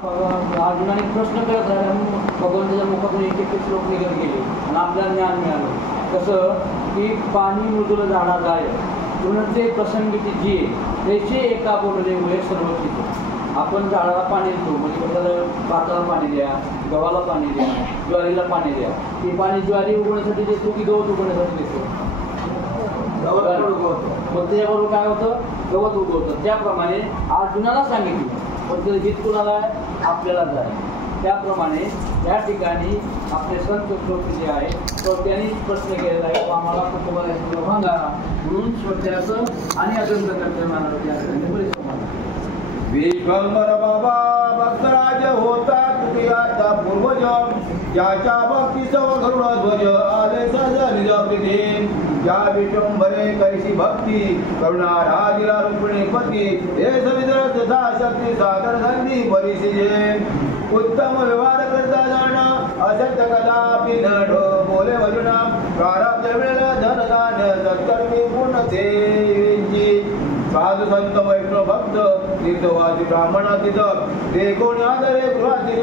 अर्जुनाने प्रश्न करत राहिला, भगवंताच्या मुखातून एक एक श्लोक निघत गेले आणि आपल्याला ज्ञान मिळालं. कसं की पाणी मृदुल झाडात आहे, तुमचे प्रसंगीची जी त्याचे एका बोलले वय सर्वचित. आपण झाडाला पाणी देतो, म्हणजे त्याला भाताला पाणी द्या, गव्हाला पाणी द्या, ज्वारीला पाणी द्या. ते पाणी ज्वारी उगवण्यासाठी देतो की गवत उगवण्यासाठी देतो? मग त्याच्याबरोबर काय होतं, गवत उगवतं. त्याप्रमाणे अर्जुनाला सांगितलं, पण ते हित कुणाला आहे? आपल्यालाच आहे. त्याप्रमाणे या ठिकाणी आपले संत श्लोक जे आहे तो त्यांनी प्रश्न केलेला आहे, तो आम्हाला कुटुंबाला भांगा म्हणून श्रोत्याचं आणि अग्रंथ कर्तव्य मानव बरेच विश्वंभर बाबा भक्तराज होता तुझ्याचा पूर्वज, ज्याच्या भक्ती सव गरुड ध्वज आले सहज. ज्या विश्वंभरे कैसी भक्ती करुणा राजिला रुक्मिणीपती, हे सवित्र तथा शक्ती सागर संधी परिसिजे. उत्तम व्यवहार करता जाणा असत्य कदापि न बोले वजना, प्रारब्ध मिळेल धन धान्य सत्कर्मी पूर्ण ते. साधू संत वैष्णव भक्त तीर्थवासी ब्राह्मण तिथ ते कोणी आदरे गृहाची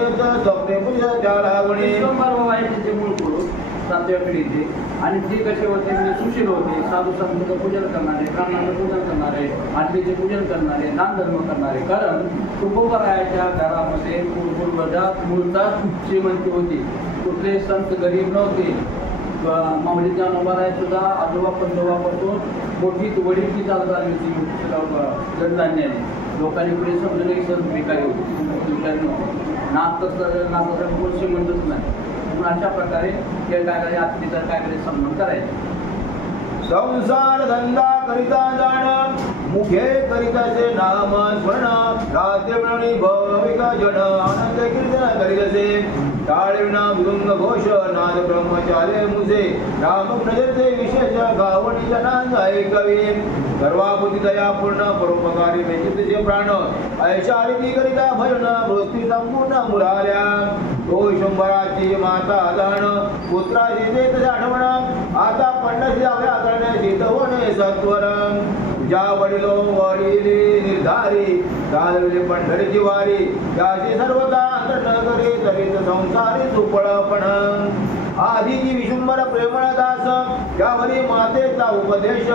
स्वप्ने पूजा त्याला गुणी. त्यांचे मूळ पुरुष 7व्या पिढीचे, आणि ते कसे होते म्हणजे सुशील होते, साधू संतांचं पूजन करणारे, ब्राह्मणांचं पूजन करणारे, आरतीचे पूजन करणारे, दान धर्म करणारे. कारण तुकोबारायाच्या घरामध्ये पूर्वजात मूळचाच श्रीमंती होती, कुठले संत गरीब नव्हते. माऊली ज्ञानोबाराय सुद्धा आजोबा पंजोबापासून मोठी वडीलची चालत आली होती गणधान्याने. लोकांनी पुढे समजले की सर भिकारी होती, नातं कोण श्रीमंतच नाही. अशा प्रकारे हे काय आत्मीचा काय करे संबंध करायचा. संसार धंदा करिता जाण मुखे करिताचे नाम स्मरण, रात्य मिळवणी भविक जन आनंद कीर्तन करीतसे. टाळविना मृदुंग घोष नाद ब्रह्मचार्य मुसे, राम नजरचे विशेष गावणी जनांग ऐकवी. सर्वाभूती दया पूर्ण परोपकारी मेचितचे प्राण, ऐशारिती करिता भजन वृत्ती संपूर्ण मुराल्या. तो शंभराची माता दान पुत्राची देत आठवण, आता पंडशी व्या करणे चितवणे सत्वर. ज्या वडिलो वडिली निर्धारी चालविले पंढरीची वारी, त्याची सर्वता नगरी तरीत संसारी सुपळपण. आधीची विशुंभर प्रेमळ दास त्यावरी मातेचा उपदेश,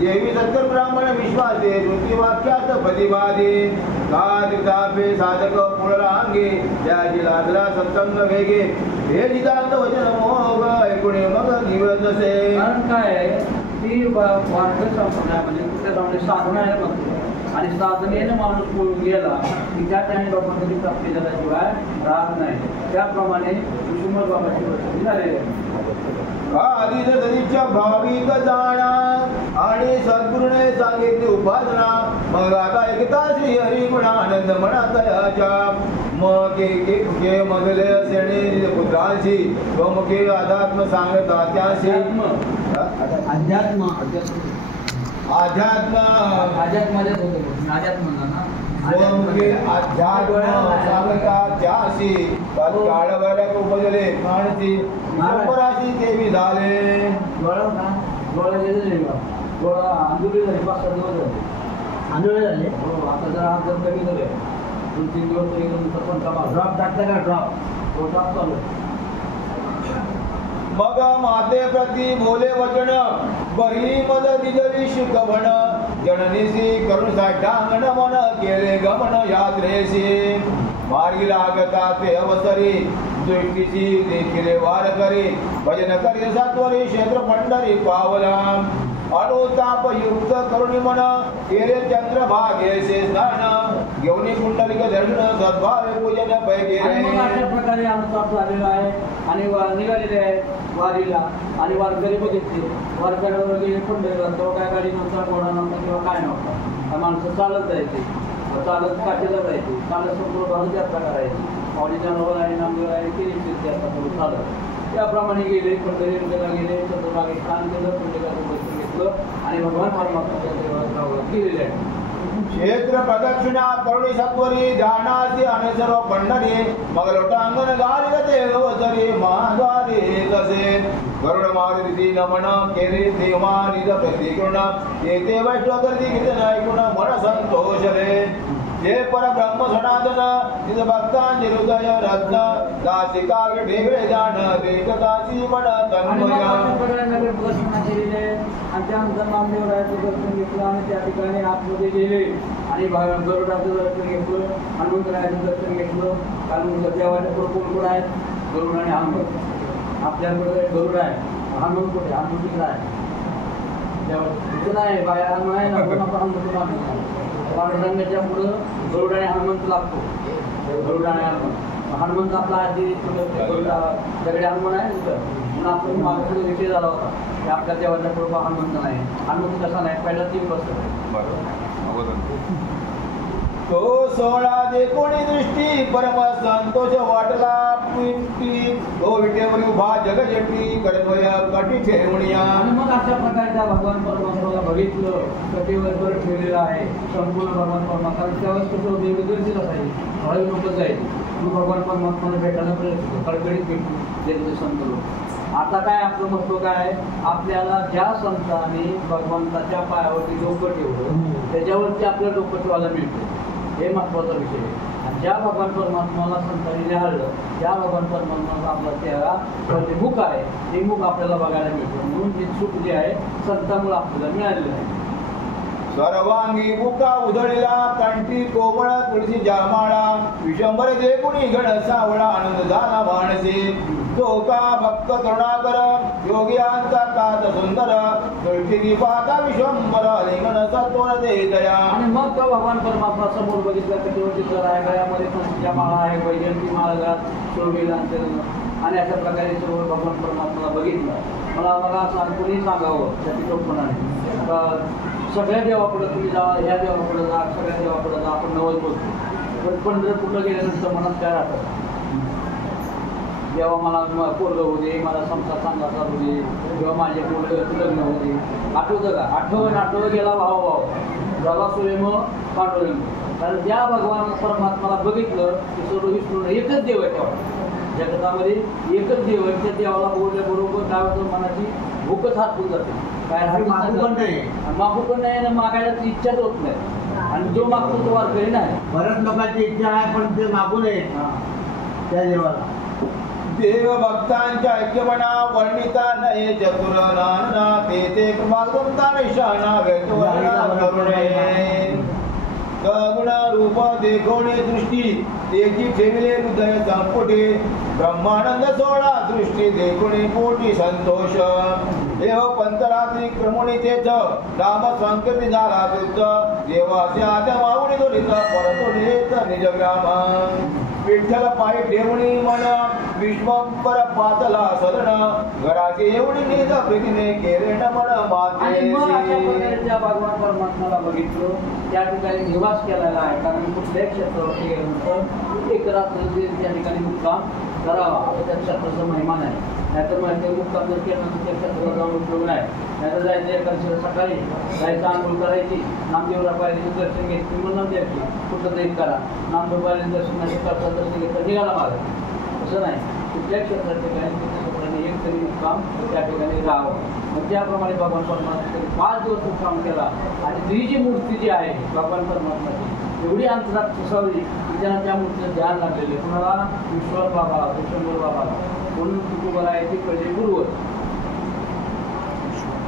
जेवी सत्तर ब्राह्मण विश्वासे श्रुती वाक्यात प्रतिबाधी. साधे साधक पुळरांगे त्याची लागला सत्संग वेगे, हे निदांत वचन मोग ऐकुणे मग निवडसे. कारण काय आहे ती वाढत संप्रदायामध्ये त्याच्यामध्ये साधना आहे म्हणतो, आणि साधनेने माणूस पळून गेला की त्या ठिकाणी लोकांसाठी प्राप्ती झाल्याशिवाय राहत नाही. त्याप्रमाणे विशुंभर बाबाची परिस्थिती झालेली आहे. आधीच तरीच्या भाविक जाणा आणि सद्गुरूने सांगितली उपासना, मग आता एकता श्री हरी गुण आनंद म्हणा तयाच्या. मग के मगले सेणे पुत्रांशी मुखे अध्यात्म सांगता त्याशी. अध्यात्म त्याशी काळवऱ्या उपजले माणसी पराशी केवी झाले. आंदोलन झाले आता जरा आमचं कमी झाले, 2-3 दिवस तरी पण ड्रॉप टाकला का ड्रॉप चालू. मग माते प्रती बोले वचन बहिणी मद दिजली शिकवण, जननीसी करुण साठांगण मन केले गमन यात्रेसी. मार्गी लागता ते अवसरी दृष्टीची देखील वार करी, भजन करी सात्वरी क्षेत्र पंढरी पावला. अनुताप युक्त करुणी मन केले चंद्रभागेचे स्नान, घेऊन कुंडलिक दर्शन सद्भावे पूजन पैकी. अशा प्रकारे अनुताप झालेला आहे आणि निघालेले आहे वारीला, आणि वारकरी बघितले वारकऱ्यावर गेले पंढरीला, तेव्हा काय गाडी नव्हता, घोडा नव्हता किंवा काय नव्हता. माणसं चालत जायचे, चालत काठीला जायचे, चालत संपूर्ण भारत यात्रा करायची. माऊली ज्ञानोबा आणि नामदेव आहे केली तीर्थयात्रा करून चालत. त्याप्रमाणे गेले पंढरीला गेले, चंद्रभागे स्नान केलं, पंढरीचं दर्शन घेतलं आणि भगवान परमात्म्याच्या देवळात गेलेले आहे. क्षेत्र प्रदक्षिणा करुणी सत्वरी ध्यानाची आणि सर्व पंढरी, मग लोटांगण गाली देवसरी महाद्वारी कसे. गरुड मारुती नमन केले देवा निज प्रतिकृण, येते वैष्णव गर्दी किती ऐकून मन संतोष रे. हे परब्रह्म सनातन तिज भक्त भक्तांचे हृदय रत्न नासिका ढेगळे जाण देखताची मन तन्मय. आणि त्यानंतर नामदेवरायाचं दर्शन घेतलं आणि त्या ठिकाणी आतमध्ये गेले आणि गरुडाचं दर्शन घेतलं, हनुमंतरायाचं दर्शन घेतलं. कारण देवाच्या पुढे कोण कोण आहेत? गरुड आणि हनुमंत. आपल्याकडे गरुड आहे, हनुमंत कुठे? हनुमंत आहे देवा नाही, बाया नाही ना, हनुमंत पांडुरंगाच्या पुढं गरुड आणि हनुमंत लागतो. गरुड आणि हनुमंत आपला आधी दगडे हनुमान आहे तिथं म्हणून आपण मागचा विषय झाला होता की आपल्या देवाच्या पुढं हनुमंत नाही. हनुमंत कसा नाही, पहिला 3 बसतो. तो 16 देखोणी दृष्टी परम संतोष वाटला पिंटी तो विटेवर उभा जगजटी कर्मय कटी ठेवणिया. आणि मग अशा प्रकारच्या भगवान परमात्म्याला बघितलं, कटीवर ठेवलेलं आहे संपूर्ण भगवान परमात्मा. त्यावेळेस कसं देवदर्शील असायची, हळू लोक जायची. मग भगवान परमात्म्याला भेटायला प्रयत्न कडकडीत भेटली संत लोक. आता काय आपलं महत्व काय? आपल्याला ज्या संतांनी भगवंताच्या पायावरती डोकं ठेवलं त्याच्यावरती आपलं डोकं ठेवायला मिळतं, हे महत्वाचा विषय आहे. आणि ज्या भगवान परमात्म्याला संतांनी निहाळलं त्या भगवान परमात्म्याचा आपला चेहरा जे मुख आहे ते मुख आपल्याला बघायला मिळतं. म्हणून हे सुख जे आहे संतांमुळे आपल्याला मिळालेलं आहे. सर्वांगी मुका उधळीला कंठी कोवळ तुळशी जामाळा विशंभर जे कुणी गण सावळा आनंद झाला माणसे. तो का भक्त तरुणाकर योगियांचा कात सुंदर तुळशी पाहता विश्वंभर लिंगण सत्वर दे दया. आणि मग तो भगवान परमात्मा समोर बघितला की तो चित्र आहे, गळ्यामध्ये तुळशीच्या माळा आहे, वैजयंती माळा सोडविला आणि अशा प्रकारे सर्व भगवान परमात्माला बघितलं. मला कोणी सांगावं त्या तिथोपणाने सगळ्या देवाकडे तुम्ही जा, ह्या देवाकडे जा, सगळ्या देवाकडे जा, आपण नवल बोलतो. पण पंढरपूरला गेल्यानंतर मनात काय राहतं? जेव्हा मला पोरग होऊ दे, मला संसार चांगला चालू दे, किंवा माझे पोरग लग्न होऊ दे. आठवतं का? आठवण गेला भाव झाला सुरेम पांडुरंग. कारण त्या भगवान परमात्माला बघितलं की सर्व विष्णू एकच देव आहे. जगतामध्ये एकच देव आहे. त्या देवाला बोलल्याबरोबर काय होतं? मनाची भूकच हातून जाते. काय मागू पण नाही ना, मागायला इच्छाच होत नाही. आणि जो मागतो तो वारकरी नाही. बऱ्याच लोकांची इच्छा आहे पण ते मागू नये त्या देवाला. देव भक्तांच्या ऐक्यपणा वर्णिता नये चतुर नाना ते कृपागुप्ता निशाणा व्यक्तवर्णा करुणे. सगुण रूप देखोणी दृष्टी तेची ठेविले हृदय संपुटी ब्रह्मानंद 16 दृष्टी देखोणी पोटी संतोष. देव पंतरात्री क्रमणी तेच नाम संकटी झाला तुझ देवाचे आद्या माऊणी दोरीत परतोडीत निजग्राम. विठ्ठल पायी ठेवणी मन विश्वंपर पातला सदन घराची एवढी निज प्रीतीने केले नमन माते. त्या भगवान परमात्म्याला बघितलं त्या ठिकाणी निवास केलेला आहे. कारण कुठल्याही क्षेत्रावरती गेल्यानंतर एक रात्र त्या ठिकाणी मुक्काम करावा त्या क्षेत्राचा महिमा नाही. नाहीतर माहिती मुक्काम जर केल्यानंतर त्या क्षेत्राला जाऊन उपयोग नाही. नाहीतर जायचं एखाद्या सकाळी जायचं आंघोळ करायची, नामदेवरा पाहिजे दर्शन घ्यायची म्हणून द्यायची कुठं तरी करा. नामदेव पाहिजे दर्शनाचे करता दर्शन घेतलं निघाला मागे. असं नाही, कुठल्याही क्षेत्रात ठिकाणी त्या क्षेत्राने एक तरी मुक्काम त्या ठिकाणी राहावं. मग त्याप्रमाणे भगवान परमात्मा 5 दिवस मुक्काम केला. आणि ती जी मूर्ती जी आहे भगवान परमात्माची एवढी अंतरात फसवली की त्यांना त्या मूर्तीचं ध्यान लागलेले. कुणाला? विश्वास बाबा, विश्वंभर बाबा. म्हणून कुटुंबाला आहे ती पहिले गुरुवर.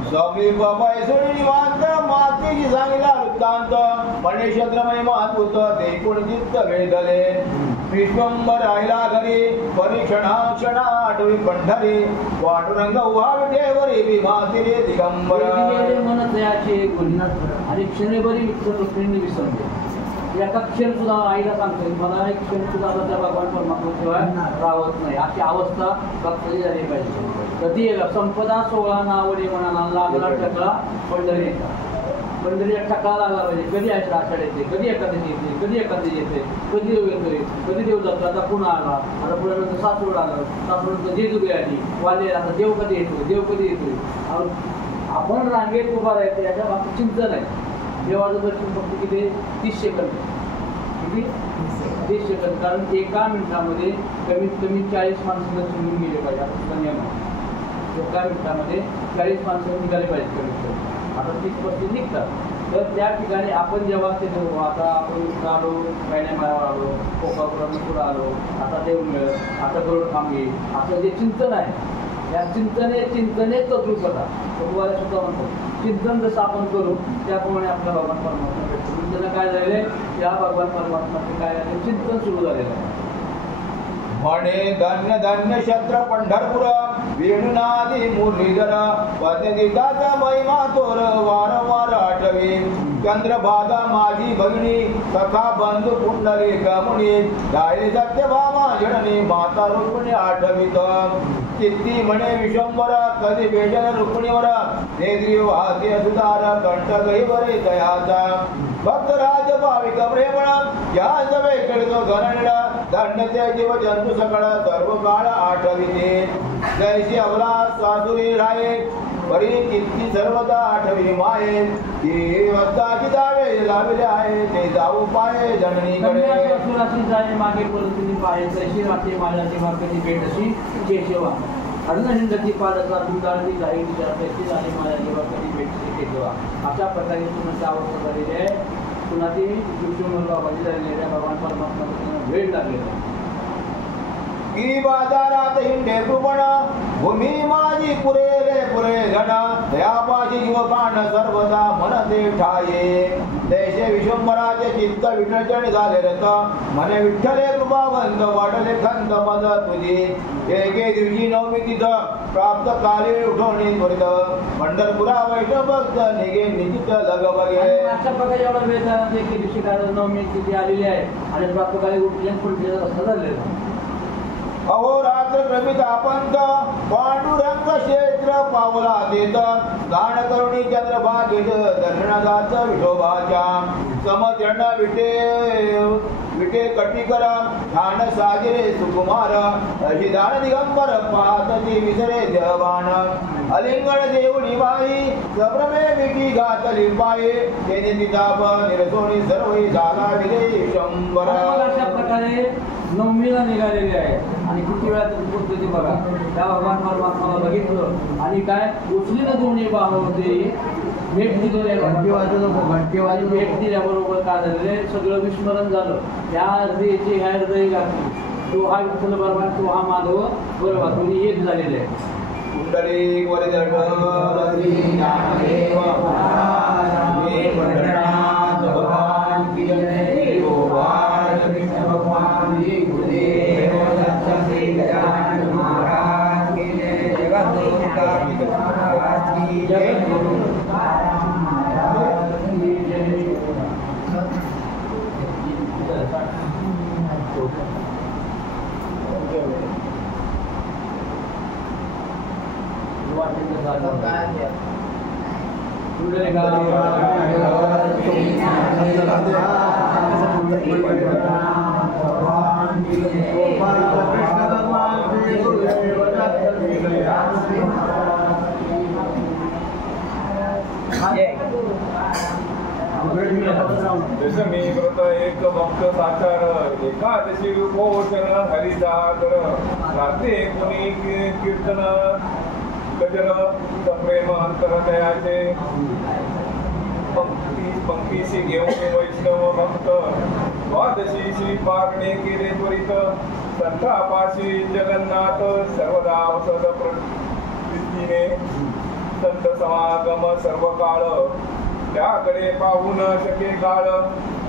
स्वामी बाबा सोडी निवांत मातीची सांगितला वृत्तांत मणेक्षत्रमय मातृत देखून चित्त वेधले. विश्वंभर राहिला घरी परीक्षणा क्षणा आठवी पंढरी पांडुरंग उभा विठेवरी विमातिरे दिगंबर. मन दयाचे आणि क्षणभरी विठ्ठल विसरले. एका क्षण सुद्धा आईला सांगते मला एक क्षण सुद्धा त्या भगवान परमात्म्याशिवाय राहत नाही. अशी अवस्था भक्ताची झाली पाहिजे. कधी संपदा 16 नावडी म्हणाला लागला टकला पंढरीचा. पंढरीचा टकला लागला पाहिजे. कधी आषाढ येते, कधी एकादशी येते, कधी एकादशी येते, कधी देव येतोय, कधी देव जातो. आता पुन्हा आला, आता पुढे नंतर सासवड आलं, सासवड जेजुरी आली, वाले आता देव कधी येतो, देव कधी येतोय. आपण रांगेत उभा राहायचं याच्या बाबतीत चिंता नाही. देवाचं दर्शन फक्त किती 30 सेकंद. किती? 30 सेकंद. कारण एका मिनिटामध्ये कमीत कमी 40 माणसं दर्शन घेऊन गेले पाहिजे. आता सुद्धा नियम आहे. एका मिनिटामध्ये 40 माणसं निघाले पाहिजे कमीत कमी. आता 30-35 निघतात. तर त्या ठिकाणी आपण जेव्हा ते देऊ, आता आपण आलो गायण्यामाळावर आलो, कोकापुरातून पुढं आलो, आता देवमेळ, आता गरुडखांबी, असं जे चिंतन आहे या चिंतने तत्वपदा तुम्हाला सुद्धा म्हणतो. चिंतन जसं आपण करू त्याप्रमाणे आपल्या भगवान परमात्मा भेटतो. चिंतन काय झालेलं आहे, या भगवान परमात्माचे काय झाले चिंतन सुरू झालेलं आहे. म्हणे धन्य धन्य क्षत्र पंढरपूर वेणुनादी मुरलीधर पद्मदिताचा महिमा तोर वारंवार आठवी. चंद्रभागा माझी भगिनी सखा बंधू पुंडली कमुनी दायी सत्यभामा जननी माता रुक्मिणी आठवीत. चित्ती म्हणे विश्वंभर कधी बेजन रुक्मिणीवर नेद्री वाद्य सुधार कंठ गहिवरे दयाचा. भक्तराज भाविक प्रेमण या सवे खेळतो घरणीला दंडते जीव जंतू सकळ सर्व काळ आठविते. जैसी अवला सासुरी राये परी चित्ती सर्वदा आठवी माये. ती वस्ताची दावे लावले आहे ते जाऊ पाये जननीकडे. जाणे मागे परंतु पाये तशी राहते माझ्याची मागची भेट अशी केशवा. अर्धहिंदती पादचा तुंडाळती जाईल त्याची जाणे माझ्या जेव्हा कधी भेटते केशवा. अशा प्रकारे तुमच्या अवस्था झालेली आहे. पुन्हा ती बाबाजी झालेली आहे. भगवान परमात्मा भेट लागलेला आहे. की बाजारात हिंडे कृपण भूमी माझी पुरे रे पुरे घन दयापाशी युवकान सर्वदा मनते ठाये. देशे विश्वंभराचे चित्त विठ्ठलचरणी झाले रत मने विठ्ठले कृपावंत वाटले खंत मद तुझी. एके दिवशी नवमी तिथं प्राप्त काले उठवणे त्वरित पंढरपुरा वैष्णव भक्त निघे निश्चित लगबगे. अशा प्रकारे एवढा वेळ झाला एके दिवशी काय नवमी तिथी आलेली आहे आणि प्राप्त काले उठले पुढे रस्ता झालेला. अहोरात्र प्रमित आपंत पांडुरंग क्षेत्र पावला देत दान करुणी चंद्रभागेत दर्शनादाच विठोबाच्या. समचरण विटे कटिकर ध्यान साजिरे सुकुमार अशी दान दिगंबर पाहतची विसरे जवान. अलिंगण देवणी बाई सभ्रमे विटी घातली पाये तेने तिताप निरसोणी सर्व झाला विजय शंभर. अशा प्रकारे नवमीला निघालेले आहे आणि किती वेळा पद्धती बघा. त्या भगवान परमात्माला बघितलं आणि काय उचलीनं दोन्ही बाह होते भेट दिलेले घंटी भेट दिल्याबरोबर काय झालेले सगळं विस्मरण झालं. त्या हृदयाची ह्या हृदय घातली. तो हा विठ्ठल बरोबर तो हा माधव बरोबर दोन्ही एक झालेले आहे. कुंडली वरदंड ज्ञानदेव हे पंढरनाथ भगवान की जय. गोपाल कृष्ण भगवान जी गुरुदेव दत्त श्री गजानन महाराज की जय. जगद्गुरु कामिक महाराज की जय. दशमी व्रत एक भक्त साचार एकादशी उपोषण हरिजागर रात्री कुणी कीर्तन गजर प्रेम अंतरदयाचे. पंक्तीशी घेऊन वैष्णव भक्त द्वादशी श्री पारणे केले त्वरित. संतापाशी जगन्नाथ सर्वदा वसत प्रीतीने संत समागम सर्व काळ त्याकडे पाहून शके काळ.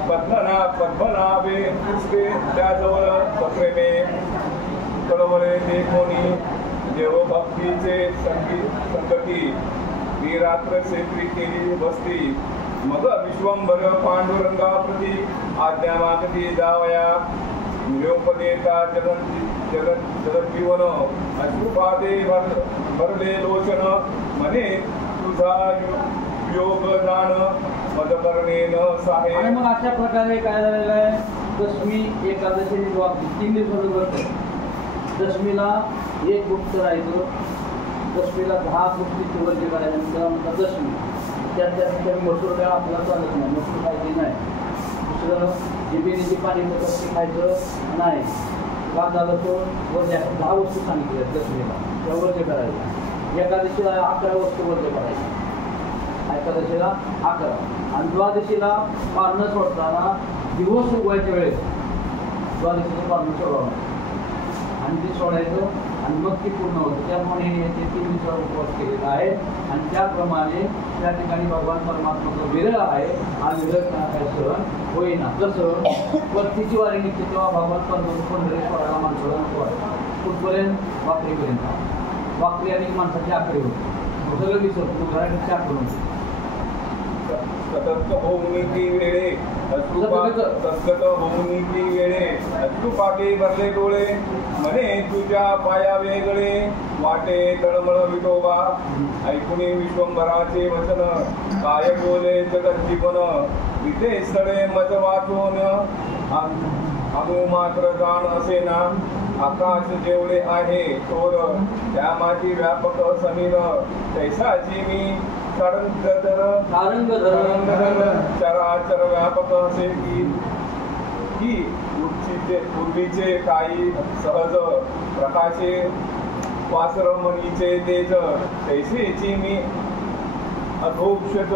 पद्मनाभे पुष्पे त्याजवळ सप्रेमे कळवळे ते कोणी देव भक्तीचे संकटी. मी रात्र शेत्री केली बसती मग विश्वंभर पांडुरंगाप्रती आज्ञा मागती जावया. निरोपदेता जगज्जीवन अश्रुपादे भरले लोचन मने तुझा योग जाण मद करणेन साहे. आणि मग अशा प्रकारे काय झालेलं आहे. दशमी एकादशी 3 दिवसाचं व्रत. दशमीला एक गुप्त राहायचं. दशमीला 10 गोष्टी वर्ज करायचं त्याला म्हणतात दशमी. त्या मसूर वेळा आपल्याला चालत नाही. मसूर खायची नाही. दुसरं जिबेने पाणी होतं ते खायचं नाही. का झालं तो वर्ज 10 वस्तू सांगितल्या दशमीला त्या वर्ज करायच्या. एकादशीला 11 वस्तू वर्ज करायच्या. एकादशीला 11 आणि द्वादशीला पारणं सोडताना दिवस उगवायच्या वेळेस द्वादशीचं पारणं सोडवणार आणि ते सोडायचं आणि मग ती पूर्ण होतं. त्याप्रमाणे ते 3 दिवसाचा उपवास केलेला आहे आणि त्याप्रमाणे त्या ठिकाणी भगवान परमात्माचं विरह आहे. हा विरह काय सहन होईना. जसं परतीची वारी निघते तेव्हा भगवान परमात्मा पंढरेश्वराला माणसाला नको वाटतं. कुठपर्यंत? वाकरीपर्यंत. वाकरी आणि माणसाची आकडी होती. सगळं विसरतो घराची आकड होती. सतर्क होऊनी ती वेळे संकट होऊनी ती वेळे अश्रुपाके भरले डोळे म्हणे तुझ्या पाया वेगळे वाटे तळमळ विठोबा ऐकुनी विश्वंभराचे वचन काय बोले जगत जीवन इथे स्थळे मज वाचून अनु मात्र जाण असे ना आकाश जेवढे आहे तोर त्या माझी व्यापक समीर तैसाची मी चराचर व्यापक असे की पूर्वीचे काही सहज प्रकाशे वासरमणीचे तेज तैसेची मी अघोषित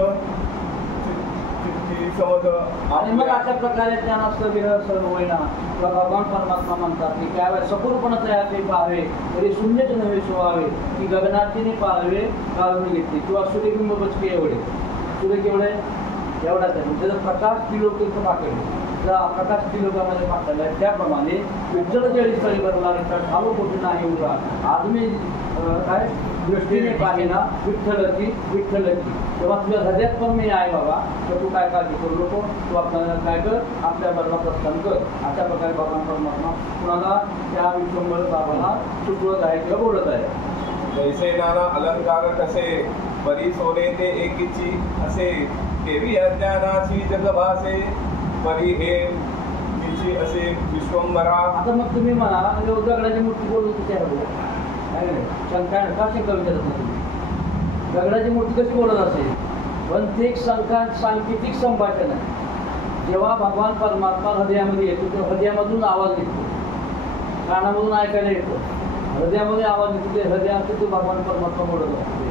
समज. आणि मग अशा प्रकारे ज्ञानाचं विरह सहन होईना किंवा भगवान परमात्मा म्हणतात की त्यावेळेस सपूर्णपणे तयार पाहावे तरी शून्यच नव्हे शोभावे की गगनाची पाहावे काढून घेतली किंवा सूर्यबिंब बचके एवढे सूर्य केवढे एवढाच आहे. त्याचा प्रकाश किलोकीर्थ पाकडले जर प्रकाश किलोकामध्ये पाकडला आहे त्याप्रमाणे विठ्ठल जळी स्थळी भरला ठालो कुठे नाही उभा आदमी काय दृष्टीने पाहिना विठ्ठलची तेव्हा तुझ्या हृदयात पण मी आहे बाबा तर तू काय काळजी करू नको तू आपल्याला काय कर आपल्या बरोबर प्रस्थान कर. अशा प्रकारे भगवान परमात्मा कुणाला त्या विश्वंभर बाबाला सुटवत आहे किंवा बोलत आहे. जैसे नाना अलंकार कसे परी सोने ते एकीची असे केवी अज्ञानाची जगभासे परी हे तिची असे विश्वंभरा. आता मग तुम्ही म्हणा दगडाची मूर्ती बोलू त्याच्यावर शंका का शंका विचारत नाही तुम्ही दगडाची मूर्ती कशी बोलत असेल पण ते एक सांकेतिक संभाषण आहे. जेव्हा भगवान परमात्मा हृदयामध्ये येतो तेव्हा हृदयामधून आवाज निघतो कानामधून ऐकायला येतो हृदयामध्ये आवाज निघतो ते हृदयात तो भगवान परमात्मा बोलत असतो.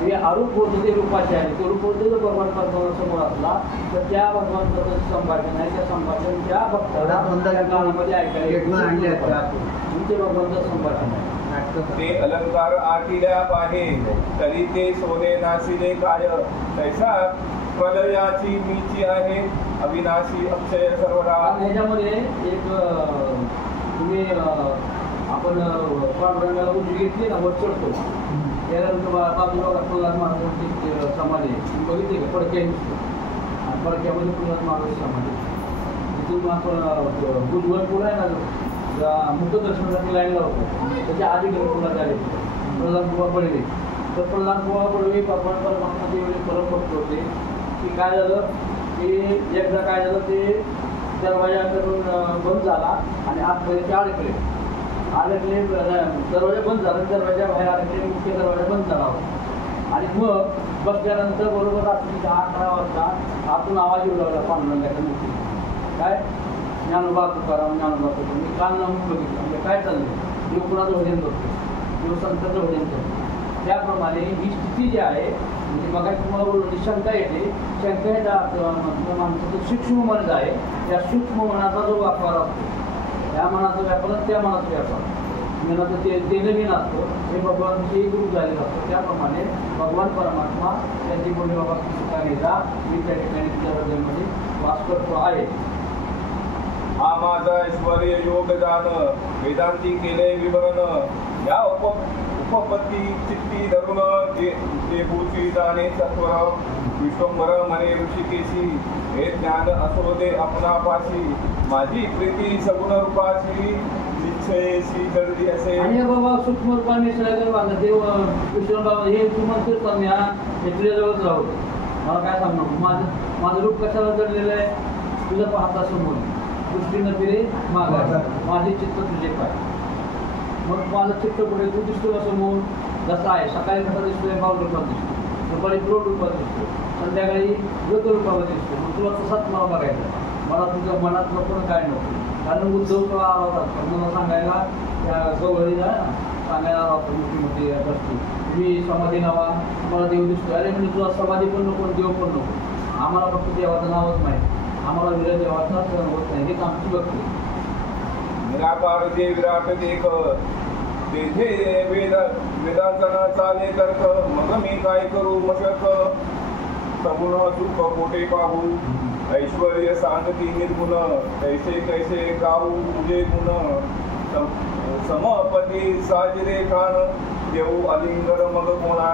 ते अरूप होतं ते रूपाचे आहे ते रूप होतं जर भगवान परमात्मा समोर असला तर त्या भगवान संभाषण आहे त्या संभाषण त्या भक्ताला कानामध्ये ऐकायला येतो ते भगवंत संभाषण आहे. ते अलंकार आटिल्या पाहे तरी ते सोने नाशिले काय तैसा प्रलयाची मीची आहे अविनाशी अक्षय सर्वदा. ह्याच्यामध्ये एक तुम्ही आपण पांडुरंगाला उंची घेतली ना वर चढतो त्यानंतर बाजूला प्रल्हाद महाराजांची समाधी तुम्ही बघितली का पडक्या आणि पडक्यामध्ये प्रल्हाद महाराज समाधी तिथून आपण भुजबळ पुढं आहे ना मुखदर्शनासाठी लाईन लावतो त्याच्या आधी पुन्हा झाले प्रल्हाद बुवा पडले तर प्रल्हाद बुवा पडले भगवान परमात्माचे एवढे परमभक्त होते की काय झालं की एकदा काय झालं ते दरवाजा करून बंद झाला आणि आतमध्ये अडकले दरवाजा बंद झाला दरवाजा बाहेर अडकले मुख्य दरवाजा बंद झाला होता आणि मग बसल्यानंतर बरोबर रात्री 10-11 वाजता आतून आवाज येऊ लागला पांडुरंगाच्या मूर्ती काय ज्ञानोबा तुकाराम ज्ञानोबा तुकाराम मी कान लावून बघितलं म्हणजे काय चाललं देव कुणाचं भजन करतो देव संतांचं भजन करतो. त्याप्रमाणे ही स्थिती जी आहे म्हणजे मग तुम्हाला बोलून शंका येते शंका येता माणसाचं सूक्ष्म मन आहे त्या सूक्ष्म मनाचा जो व्यापार असतो त्या मनाचा व्यापार त्या मनाचा व्यापार मनाचं ते देणं असतो हे भगवानचे एक रूप झालेलं असतं. त्याप्रमाणे भगवान परमात्मा त्यांची बोलणे बाबा सुखानेचा मी त्या ठिकाणी तिच्या हृदयामध्ये वास करतो आहे. हा माझा ऐश्वर्य योग जाण वेदांती केले विवरण या उपपत्ती चित्ती धरून देहूची जाणे सत्व विश्वंभर मने ऋषिकेशी हे ज्ञान असो दे आपणापाशी माझी प्रीती सगुण रूपाशी निश्चयशी जडली असे. आणि बाबा सूक्ष्म रूपाने सगळं बांधलं देव विश्वंभर हे तू म्हणतोस पण या तुझ्याजवळच राहू मला काय सांगणार माझं रूप कशाला जडलेलं आहे तुझं पाहता समोर दृष्टीनं फिरे मागा माझे चित्त तुझे पाय मग माझं चित्त पुढे तू दिसतो समोर जसा आहे सकाळी कसा दिसतोय भाव रूपात दिसतो दुपारी क्रोड रूपात दिसतो संध्याकाळी योग्य रूपामध्ये दिसतो मग तुला तसाच मला बघायचा मला तुझ्या मनात नको काय नको कारण उद्धव आला होता मला सांगायला त्या गवळीला सांगायला होतो मोठी मोठी गोष्टी. तुम्ही समाधी नावा तुम्हाला देव दिसतो, अरे म्हणजे तुला समाधी पण नको देव पण नको, आम्हाला फक्त देवाचं नावच माहिती, आम्हाला विरत देवाचा सण होत नाही, हेच आमची भक्ती. निराकार जे विराट देख तेथे वेदांचा चाले तर्क, मग मी काय करू मशक, सगुण सुख कोठे पाहू, ऐश्वर्य सांगती निर्गुण, कैसे कैसे गाऊ तुझे गुण, समपती साजरे खान, देऊ अलिंगर मग कोणा,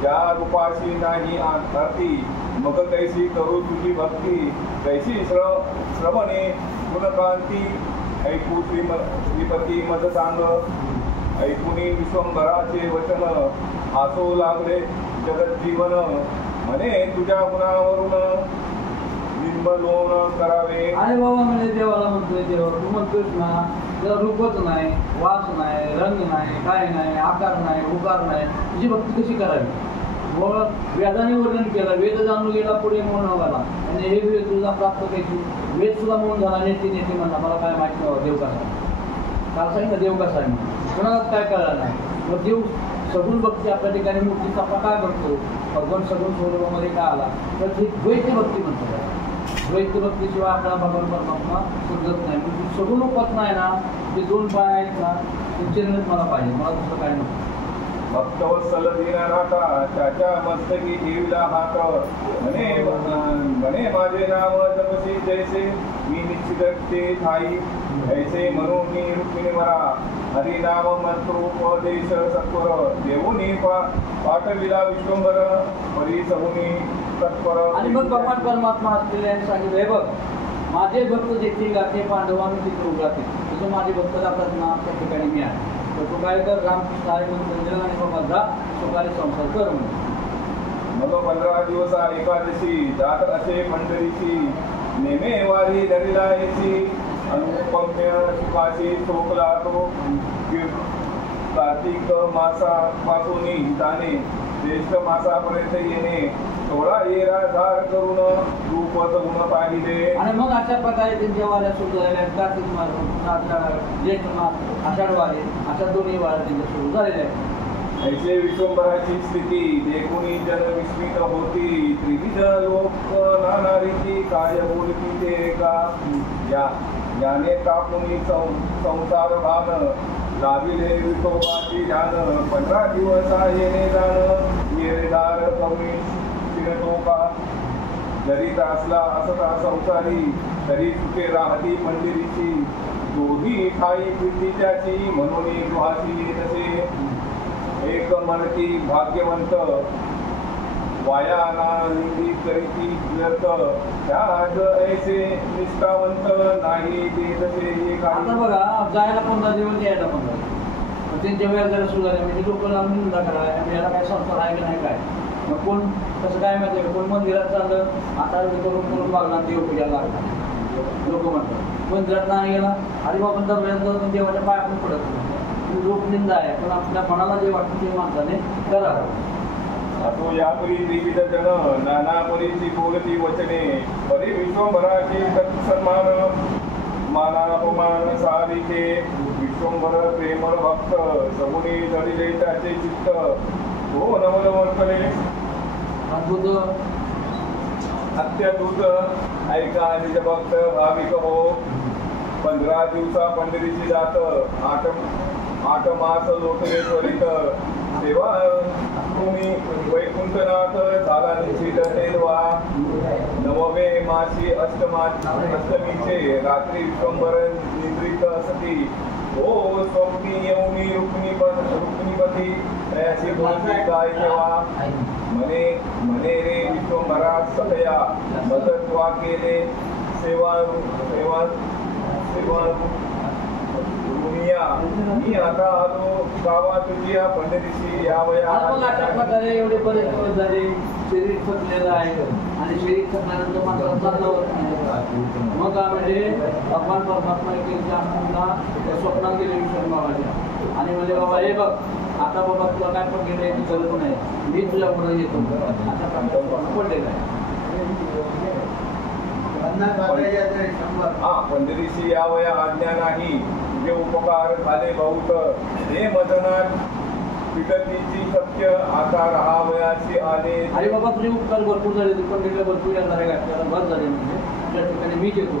ज्या रूपाशी नाही आरती, मग कैसी करू तुझी भक्ती, कैसी श्रवणे गुणकांती, ऐकू श्रीपती मत सांग, ऐकुनी विश्वंभराचे वचन, आसो लागले जगत जीवन, म्हणे तुझ्या गुणावरून निर्मलोन करावे. अरे बाबा म्हणजे देवाला म्हणतोय, देवा तू म्हणतोयस ना, त्याला रूपच नाही, वास नाही, रंग नाही, काय नाही, आकार नाही, उकार नाही, तुझी भक्ती कशी करावी. मग वेदाने वर्णन केलं, वेद जाणून गेला पुढे मौन व्हायला, आणि हे वेद तुझा प्राप्त कैसी, वेद सुद्धा मौन झाला, नेते नेते म्हणला मला काय माहिती नव्हतं देव कसा आहे. काल सांगितलं देव कसा आहे, कोणालाच काय कळलं नाही. मग देव सगुण भक्ती आपल्या ठिकाणी मूर्तीचा प्रकार करतो, भगवान सगुण स्वरूपामध्ये काय आला तर ती द्वैत भक्ती म्हणतात. द्वैत भक्तीशिवाय आपल्याला भगवान परमात्मा सुचत नाही. म्हणजे सगुण रूपात नाही ना, ते दोन पाय आहेत ना, त्यांचे मला पाहिजे, मला दुसरं काय नको. भक्तवत्सल दीनानाथा त्याच्या मस्तकी ठेवला हात, म्हणे माझे नाव जपसी जैसे, मी निश्चित ते ठाई, ऐसे म्हणून मी रुक्मिणी मरा, हरिनाम मंत्रोपदेश सत्वर, देऊनी पाठविला विश्वंभर, परी सहुनी तत्पर. आणि मग भगवान परमात्मा असलेले सांगितलं, हे बघ माझे भक्त जेथे गाते पांडवांनी तिथे उगाते, तसं माझे भक्त जातात ना त्या ठिकाणी मी आहे. तर तू काय कर, रामकृष्ण हरी म्हणून आणि बाबा जा सुखाने संसार कर म्हणून. मग 15 दिवस एकादशी जात असे पंढरीची, नेमे वारी धरिला येसी, अनुपम्य सुखाशी ठोकला तो, कार्तिक मासापासून जाणे, ज्येष्ठ मासापर्यंत येणे, थोडा येरा धार करून रूप गुण पाहिले. आणि मग अशा प्रकारे त्यांच्या वाऱ्या सुरू झालेल्या, कार्तिक मास, ज्येष्ठ मास, आषाढ वारे, अशा दोन्ही वाऱ्या त्यांच्या सुरू झालेल्या आहेत. ऐसे विश्वंभराची स्थिती देखुनी जन विस्मित होती, त्रिविध लोक नाना रीती, काय बोलती ते का, याने कापुनी संसार भान, लाविले विठोबाची ध्यान, 15 दिवस येणे जाण, येरेदार कमी फिरतो का, जरी त्रासला असता संसारी, तरी सुखे राहती पंढरीची, दोही ठाई फिरती त्याची, म्हणून गृहाची तसे, एक मनती भाग्यवंत, वायाना निंदी करीती व्यर्थ, त्याग ऐसे निष्ठावंत, नाही ते तसे एक. आता बघा जायला 15 दिवस यायला 15 दिवस, त्यांच्या वेळ जरा सुरू झाल्या म्हणजे लोक लावून निंदा करायला, आणि याला काय संस्कार आहे की नाही काय. मग कोण कसं काय माहिती आहे, कोण मंदिरात चाललं आता करून मागणार देवपूजा लागणार, लोक म्हणतात. मंदिरात नाही गेला आणि बाबा दरम्यान देवाच्या पाया पण पडत नाही, लोक निंदा आहे, पण आपल्या मनाला जे वाटतं ते माणसाने करावं. असो यापरी विविध जन, नाना परीची बोलती वचने, परी विश्वंभराचे सन्मान, मानापमान सारिके, विश्वंभर प्रेमळ भक्त, सगुणी जडिले त्याचे चित्त, तो नवल वर्तले अद्भुत अत्यद्भुत. ऐका निज भक्त भाविक हो, 15 दिवसा पंढरीची जात, 8 मास लोटले त्वरित, सेवा तुम्ही वैकुंठनाथ झाला निश्चित तेव्हा, 9वे मासी अष्टमीचे रात्री विश्वंभर निद्रित असती, ओ स्वप्नी येऊनी रुक्मिणीपती, त्याची बोलती काय तेव्हा, म्हणे रे विश्वंभरा सतया, मदत्वा केले सेवा मी आता आलो गावा तुझ्या पंढरीशी यावया. अशा प्रकारे एवढे बरेच दिवस झाले, शरीर थकलेलं आहे आणि शरीर थकल्यानंतर मात्र चाललं. मग म्हणजे भगवान परमात्मा त्यांच्या स्वप्नात गेले विष्णू बाबाच्या, आणि म्हणजे बाबा हे बघ आता बाबा तुला काय पण गेले याची गरज नाही, मी तुझ्या पुढे येतो. अशा प्रकारे पडलेलं आहे. पंढरीशी यावया आज्ञा नाही, तुझे उपकार झाले बहुत हे मदनात विगतीची सत्य आता राहावयाची आले. अरे बाबा तुझे उपकार भरपूर झाले, तू पंडितला भरपूर येणार घातल्याला बस झाले म्हणजे त्या ठिकाणी मी येतो.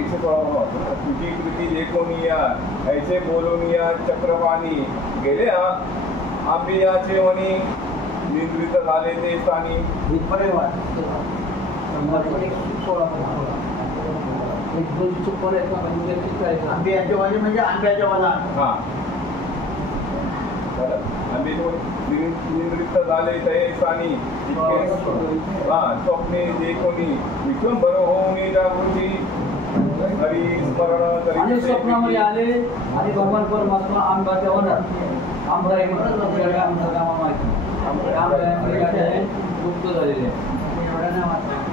116 तुझी कृती जे कोणी या ऐसे बोलून या चक्रवाणी गेले आंबियाचे वनी निद्रित झाले ते स्थानी. आंब्याच्या वाजे म्हणजे आंब्याच्या वाला. हा आंबे निद्रित झाले ते स्थानी. हा स्वप्ने जे कोणी विश्वंभर होऊन जागृती हरी स्मरण आणि करी स्वप्नामध्ये आले आणि भगवान परमात्मा आंब्याच्या वनात आंबा आहे म्हणून आमच्या गावा माहिती आंब्यामध्ये गुप्त झालेले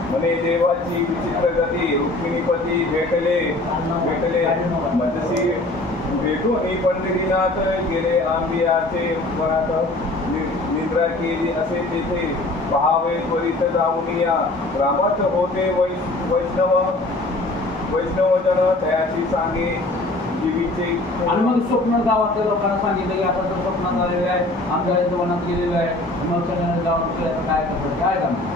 म्हणे देवाची विचित्र गती रुक्मिणीपती भेटले मदसी भेटून पंढरीनाथ गेले आंबियाचे वनात निद्रा केली असे तेथे पहावे त्वरित जाऊन या रामात होते वैष्णवजन तयाची सांगे जीवीचे. आणि मग स्वप्न गावातल्या लोकांना सांगितलं की आता तर स्वप्नात आलेलं आहे आंब्याच्या वनात गेलेलं आहे मग सगळ्यांना गावात काय करतात काय करणार.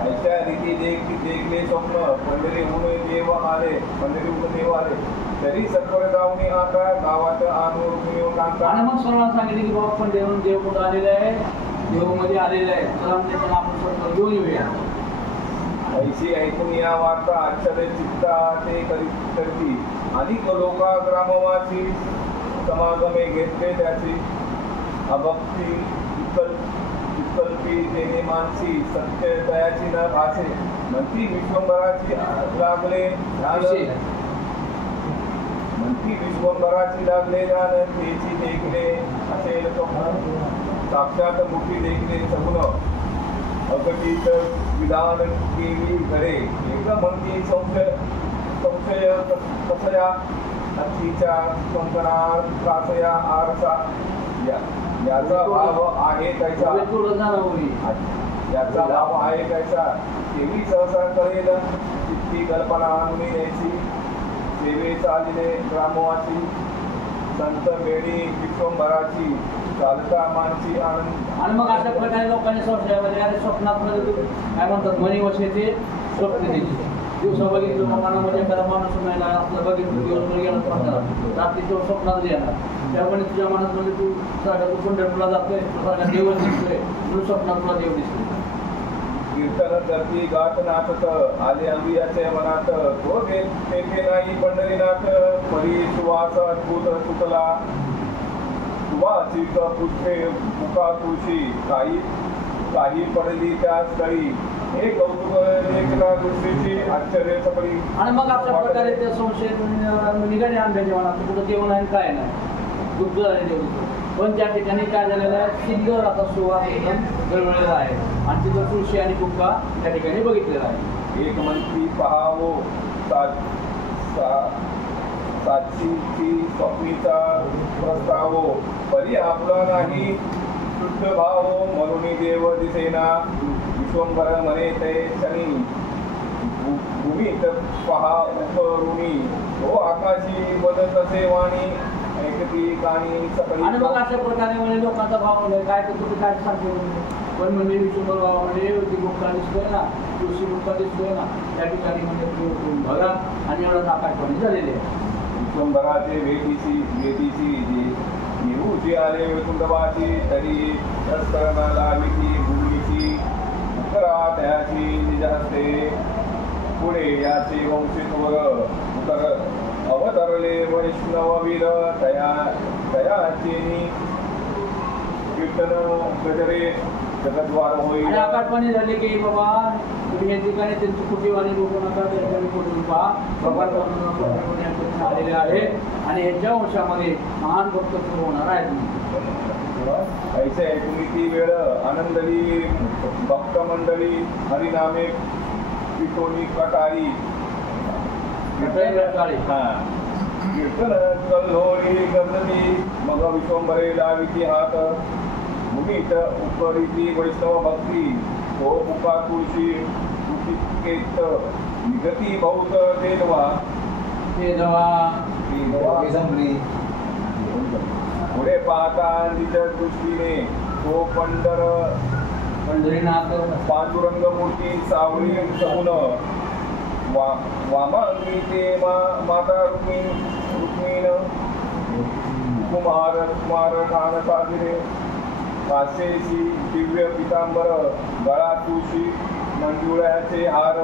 अशा रीती देखले स्वप्न पंढरीहून देव आले तरी सत्वर जाऊन आता गावात आणून आणि मग सर्वांना सांगितलं की बाबा पण देव कुठं आलेलं आहे देवमध्ये आलेलं आहे तर आमच्या आपण सत्वर घेऊन येऊया. ऐशी ऐकून या वार्ता आश्चर्य चित्ता ते करती आणि लोका ग्रामवासी समागमे घेतले त्याची अभक्ती विकल्पी देणे मानसी सत्य दयाची न भासे म्हणती विश्वंभराची लागले ज्ञान तेची देखले असेल स्वप्न साक्षात मुठी देखले सगुण अगतित विधान केली घरे एक म्हणती संशय कसया हत्तीच्या कंकणात त्रासया आरसा याचा भाव आहे कैसा तेवी सहसा कळेल तितकी कल्पना आणून यायची सेवे चालले ग्रामवासी संत मेळी विश्वंभराची चालता मानसी आनंद. आणि मग अशा प्रकारे लोकांनी संशयामध्ये अरे स्वप्नात काय म्हणतात मनी वशाचे स्वप्न द्यायचे दिवसा बघितलं मग मनामध्ये एखादा माणूस नाही आपलं बघितलं दिवसभर गेला रात्री तो स्वप्नात येणार त्यामुळे तुझ्या मनात म्हणजे तू पंढरपूरला जातोय सारखा देव दिसतोय म्हणून स्वप्नात तुला देव दिसतोय. कीर्तन करती गात नाचत आले अंबियाचे मनात तो तेथे नाही पंढरीनाथ परी सुवास अद्भुत सुतला सुवासिक पुष्पे मुका तुळशी काही पडली त्या स्थळी हे कौतुक देखला दृष्टीची आश्चर्य सपडी. आणि मग अशा प्रकारे ते संशय निघाले आंब्याच्या मनात कुठं देव नाही काय नाही गुप्त झाले देव पण त्या ठिकाणी काय झालेलं आहे सिंगर असा सुवास एकदम गळवळलेला आहे आणि तिथं तुळशी आणि कुंका त्या ठिकाणी बघितलेला आहे. एक मंत्री पहावो साक्षीची स्वप्नीचा प्रस्तावो परी आपला नाही शुद्ध भाव म्हणून देव दिसेना विश्वंभर म्हणे ते शनी भूमीत पहा उपरुणी हो आकाशी बदत असे वाणी ऐकती कानी सपडी. आणि मग अशा प्रकारे म्हणजे लोकांचा भाव म्हणजे काय तर तुम्ही काय सांगतो पण म्हणजे विश्वंभर भावामध्ये ती गुप्ता दिसतोय ना तुळशी गुप्ता दिसतोय ना त्या ठिकाणी म्हणजे बघा आणि एवढं आकाशवाणी झालेले आहे. विश्वंभराचे वेटीची जे निवूची आले वैकुंठवाची तरी रस्करणा लाविती भूमीची उकरा त्याची निज हस्ते पुढे याचे वंशित्व उतर अवतरले वैष्णववीर तयाचे कीर्तन गजरे जगद्वार होईल. आणि आकाशवाणी झाले की बाबा तुम्ही या ठिकाणी त्यांची कुठेवाणी बघू नका त्यांच्या कुठून पहा भगवान आलेले आहे आणि यांच्या वंशामध्ये महान भक्त सुरू होणार आहेत. ऐसे तुम्ही ती वेळ आनंदली भक्त मंडळी हरिनामे पिटोनी कटारी कीर्तन कल्होळी गजनी मग विश्वंभरे लाविती हात मुनीत उपरीती वैष्णव भक्ती हो मुका तुळशी तुकिकेत विगती बहुत तेजवा संपली. पुढे पाहता तिच्या दृष्टीने तो पंढरीनाथ पांडुरंग मूर्ती सावळी सगुण वामांगी ते माता रुक्मीन कुमार ठाण साजिरे कासेशी दिव्य पितांबर गळा तुळशी मंजुळ्याचे हार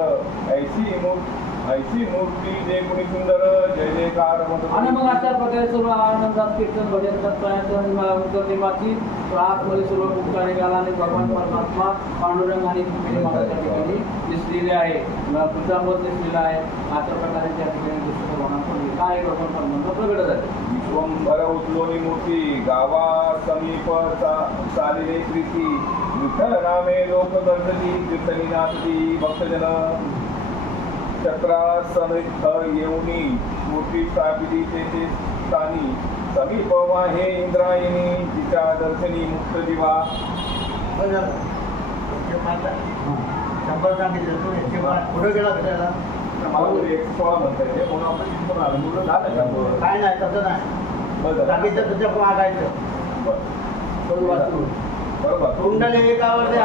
ऐशी मूर्ती जे कुणी सुंदर जय जयकार आणि मग अशा प्रकारे सर्व आनंदात कीर्तन भजन करण्याची आतमध्ये सर्व मुक्ता निघाला आणि भगवान परमात्मा पांडुरंग आणि त्या ठिकाणी दिसलेले आहे पितांबर दिसलेला आहे. अशा प्रकारे त्या ठिकाणी दिसतो काय भगवान परमात्मा प्रगट झाले. विश्वंभर उचलोनी मूर्ती गावा समीप चालिले प्रीती विठ्ठल नामे लोक दर्शनी कीर्तनी नाचती भक्तजन चक्रा समित येऊनी मूर्ती स्थापिती तेथे स्थानी समीप वाहे इंद्रायणी तिच्या दर्शनी मुक्त दिवा. शंभर सांगितलं तू पुढे गेला फिरायला मला 116 म्हणता येते म्हणून आपण तिथून आलो मुलं झालं काय नाही तसं नाही बरं सांगितलं तुझ्या मागायचं बरोबर कुंडली एकावरती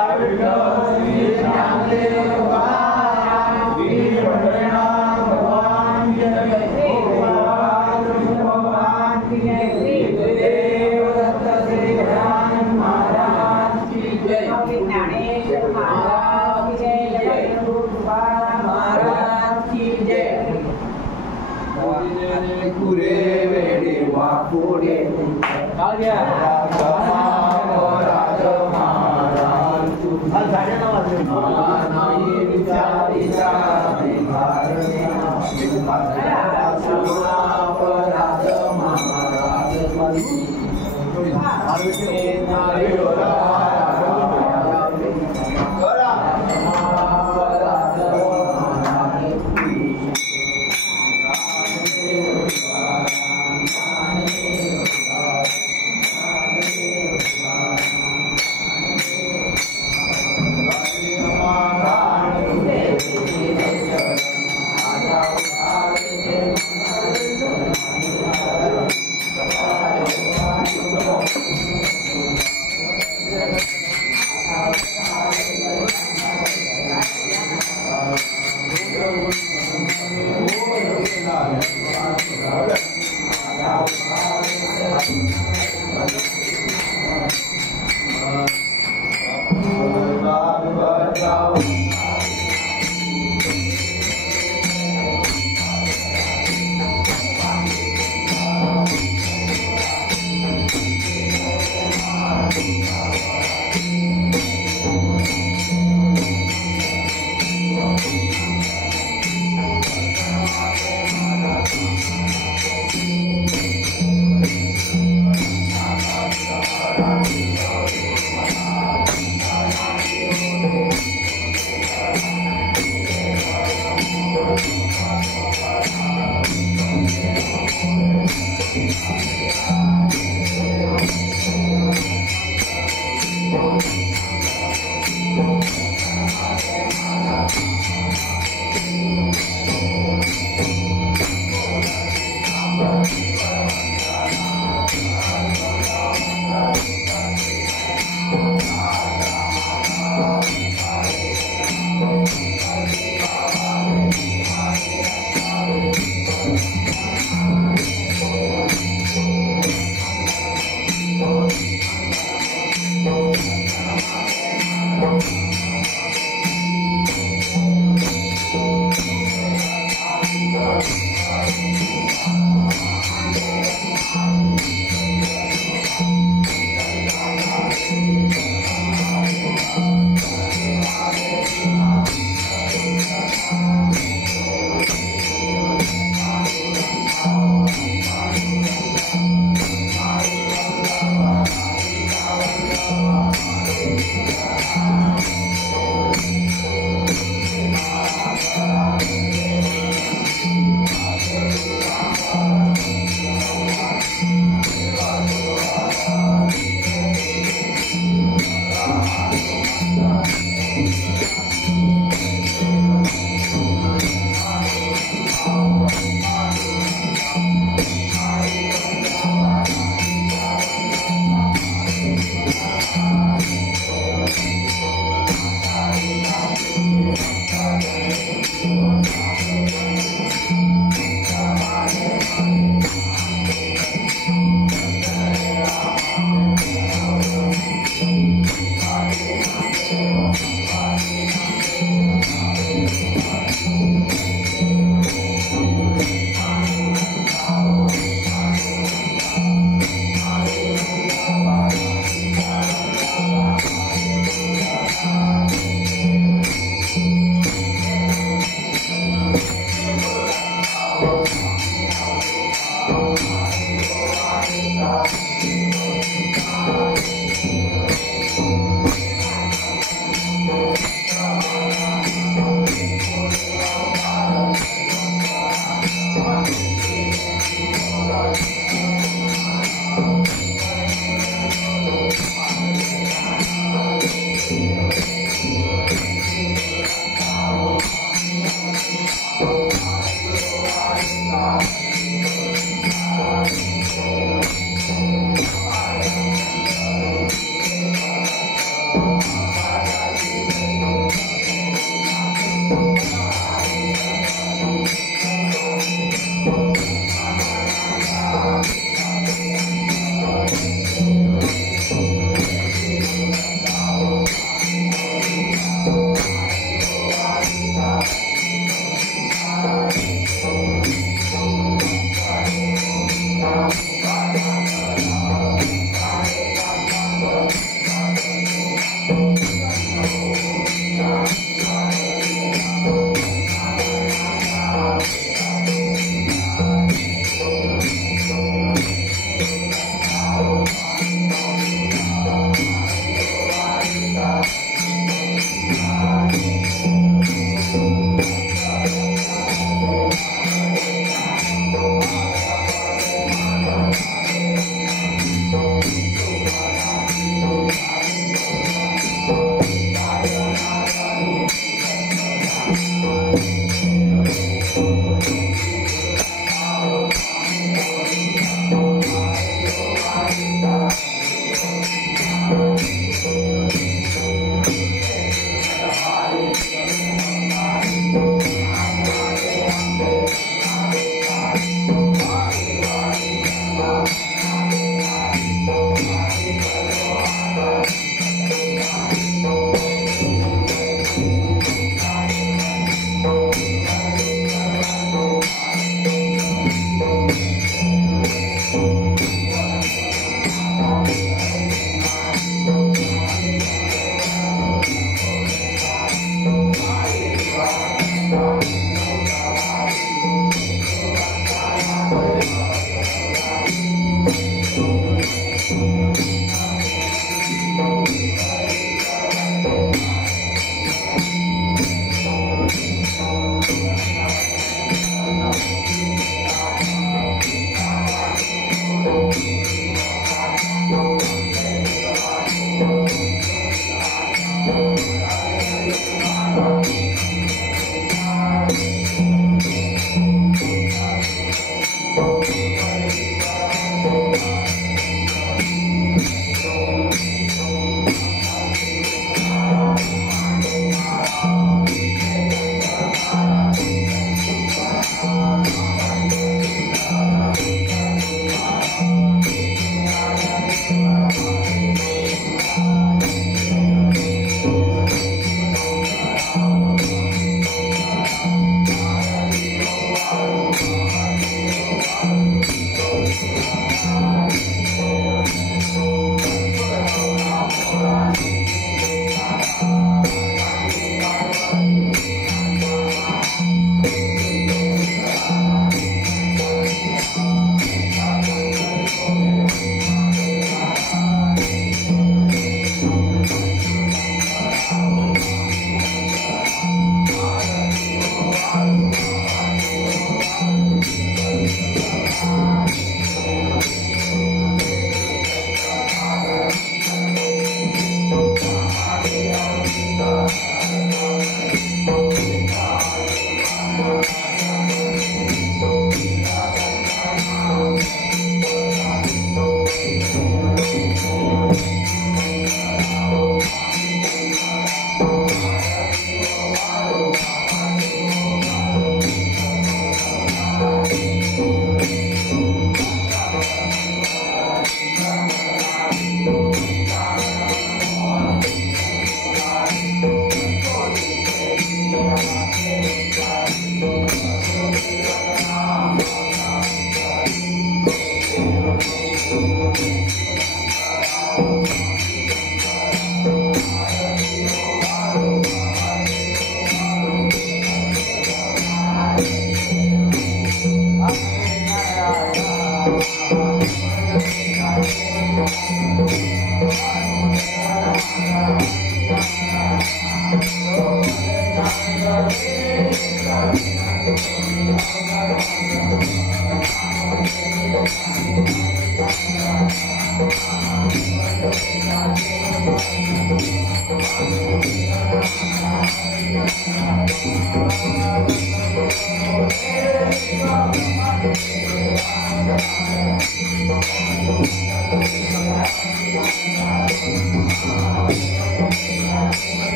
Thank you.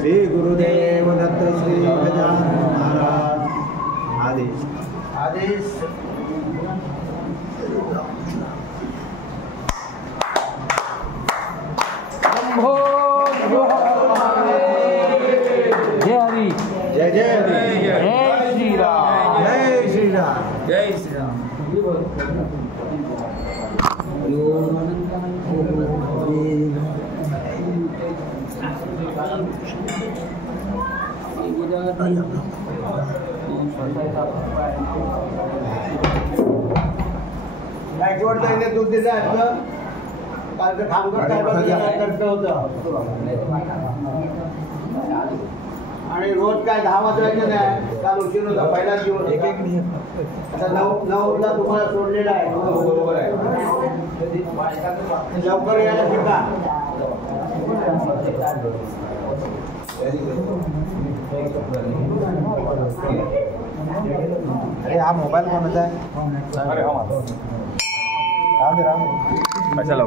श्री गुरुदेव दत्त श्री गजानन महाराज आदेश जय हरि जय जय हरि जय श्री राम जय श्री राम जय श्री राम। गायकवाडला इथे दूध दिलं असतं कालचं खामकर साहेबांचं होतं आणि रोज काय 10 वाजवायचं नाही. काल उशीर होता पहिलाच दिवस आता 9ला तुम्हाला सोडलेला आहे. बरोबर आहे लवकर यायला शिका. अरे हा मोबाईल कोणाचा आहे? अरे हा माझा. राम राम कशाला